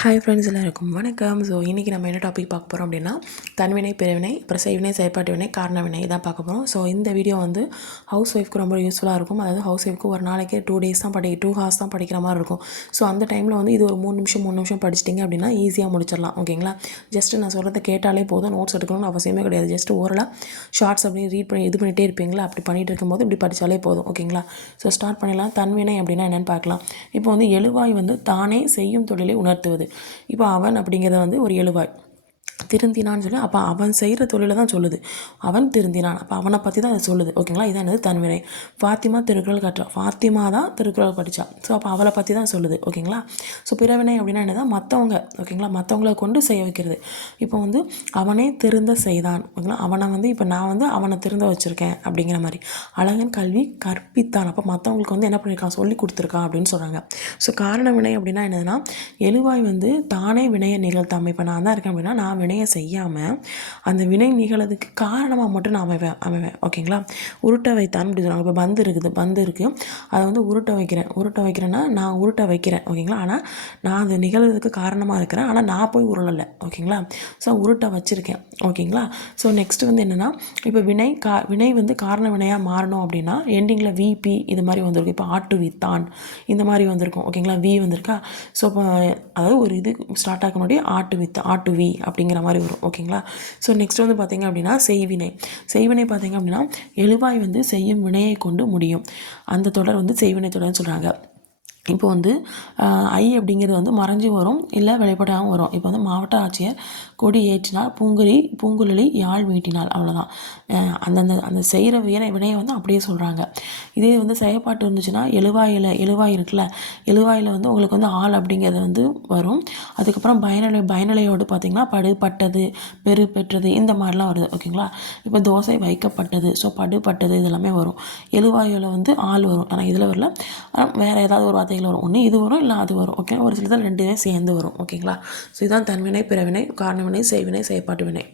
Hi friends, எல்லாருக்கும் வணக்கம். So இன்றைக்கி நம்ம என்ன டாபிக் பார்க்க போகிறோம் அப்படின்னா, தன்வினை, பிறவினை, அப்புறம் செய்வினை, செயற்பாட்டு வினை, காரண வினை இதான் பார்க்க போகிறோம். ஸோ இந்த வீடியோ வந்து ஹவுஸ் ஒய்ஃப்க்கு ரொம்ப யூஸ்ஃபுல்லாக இருக்கும். அதாவது ஹவுஸ் ஒய்ஃப்க்கு ஒரு நாளைக்கு 2 ஹார்ஸ் தான் படிக்கிற மாதிரி இருக்கும். ஸோ அந்த டைமில் வந்து இது ஒரு 3 நிமிஷம் படிச்சிட்டிங்க அப்படின்னா ஈஸியாக முடிச்சிடலாம். ஓகேங்களா? ஜஸ்ட்டு நான் சொல்கிறத கேட்டாலே போதும், நோட்ஸ் எடுக்கணும்னு அவசியமே கிடையாது. ஜஸ்ட் ஓரலாக ஷார்ட்ஸ் அப்படி ரீட் பண்ணி இது பண்ணிகிட்டே இருப்பீங்களா, அப்படி பண்ணிகிட்டு இருக்கும்போது இப்படி படித்தாலே போதும். ஓகேங்களா? ஸோ ஸ்டார்ட் பண்ணிடலாம். தன்வினை அப்படின்னா என்னென்னு பார்க்கலாம். இப்போ வந்து எழுவாய் வந்து தானே செய்யும் தொழிலை உணர்த்துவது. இப்போ அவன் அப்படிங்கிறது வந்து ஒரு எழுவாய். திருந்தினான்னு சொல்லி அப்போ அவன் செய்கிற தொழிலை தான் சொல்லுது. அவன் திருந்தினான், அப்போ அவனை பற்றி தான் அதை சொல்லுது. ஓகேங்களா? இதான் என்னது தன்வினை. ஃபாத்திமா திருக்குறள் கற்றா, ஃபாத்திமா தான் திருக்குறள் படித்தா. ஸோ அப்போ அவளை பற்றி தான் சொல்லுது. ஓகேங்களா? ஸோ பிறவினை அப்படின்னா என்னதான், மற்றவங்க. ஓகேங்களா? மற்றவங்கள கொண்டு செய்ய வைக்கிறது. இப்போ வந்து அவனே திருந்த செய்தான். ஓகேங்களா? அவனை வந்து இப்போ நான் வந்து அவனை திருந்த வச்சுருக்கேன் அப்படிங்கிற மாதிரி. அழகன் கல்வி கற்பித்தான், அப்போ மற்றவங்களுக்கு வந்து என்ன பண்ணியிருக்கான், சொல்லி கொடுத்துருக்கான் அப்படின்னு சொல்கிறாங்க. ஸோ காரண வினை அப்படின்னா என்னதுன்னா, எழுவாய் வந்து தானே வினையை நிகழ்த்தாமல், இப்போ நான் தான் இருக்கேன் அப்படின்னா நான் வினையை செய்யாமல் அந்த வினை நிகழதுக்கு காரணமாக மட்டும் நான் அமைவேன். ஓகேங்களா? உருட்ட வைத்தான் அப்படி சொல்லுவாங்க. இப்போ பந்து இருக்குது, அதை வந்து உருட்ட வைக்கிறேன்னா நான் உருட்ட வைக்கிறேன். ஓகேங்களா? ஆனால் நான் அது நிகழ்றதுக்கு காரணமாக இருக்கிறேன், ஆனால் நான் போய் உருளலை. ஓகேங்களா? ஸோ உருட்ட வச்சுருக்கேன். ஓகேங்களா? ஸோ நெக்ஸ்ட் வந்து என்னென்னா, இப்போ வினை வந்து காரண வினையாக மாறணும் அப்படின்னா எண்டிங்கில் விபி இது மாதிரி வந்திருக்கும். இப்போ ஆட்டு வித்தான் இந்த மாதிரி வந்திருக்கும். ஓகேங்களா? வி வந்திருக்கா. ஸோ இப்போ அதாவது ஒரு இது ஸ்டார்ட் ஆக முன்னாடி ஆட்டு வி அப்படிங்கிற மாதிரி வரும். ஓகேங்களா? ஸோ நெக்ஸ்ட் வந்து பார்த்திங்க அப்படின்னா செய்வினை பார்த்திங்க அப்படின்னா எழுவாய் வந்து செய்யும் வினையை கொண்டு முடியும். அந்த தொடர் வந்து செய்வினை தொடர்னு சொல்கிறாங்க. இப்போ வந்து ஐ அப்படிங்கிறது வந்து மறைஞ்சி வரும், இல்லை வெளிப்படையாகவும் வரும். இப்போ வந்து மாவட்ட ஆட்சியர் கொடி ஏற்றினார், பூங்குழலி யாழ் மீட்டினாள், அவ்வளோதான். அந்த செய்கிற வினையை வந்து அப்படியே சொல்கிறாங்க. இதே வந்து செயற்பாட்டு இருந்துச்சுன்னா எழுவாய் இருக்குல்ல, எழுவாயில் வந்து உங்களுக்கு வந்து ஆள் அப்படிங்கிறது வந்து வரும். அதுக்கப்புறம் பயனிலையோடு பார்த்திங்கன்னா பட்டது, பெற்றது இந்த மாதிரிலாம் வருது. ஓகேங்களா? இப்போ தோசை வைக்கப்பட்டது, ஸோ பட்டது இதெல்லாமே வரும். எழுவாயில் வந்து ஆள் வரும், ஆனால் இதில் வரல. வேறு ஏதாவது ஒரு வார்த்தைகள் வரும், ஒன்று இது வரும் இல்லை அது வரும். ஓகே, ஒரு சிலதில் ரெண்டுமே சேர்ந்து வரும். ஓகேங்களா? ஸோ இதுதான் தன்வினை, பிறவினை, காரணவினை, செய்வினை, செயற்பாட்டு வினை.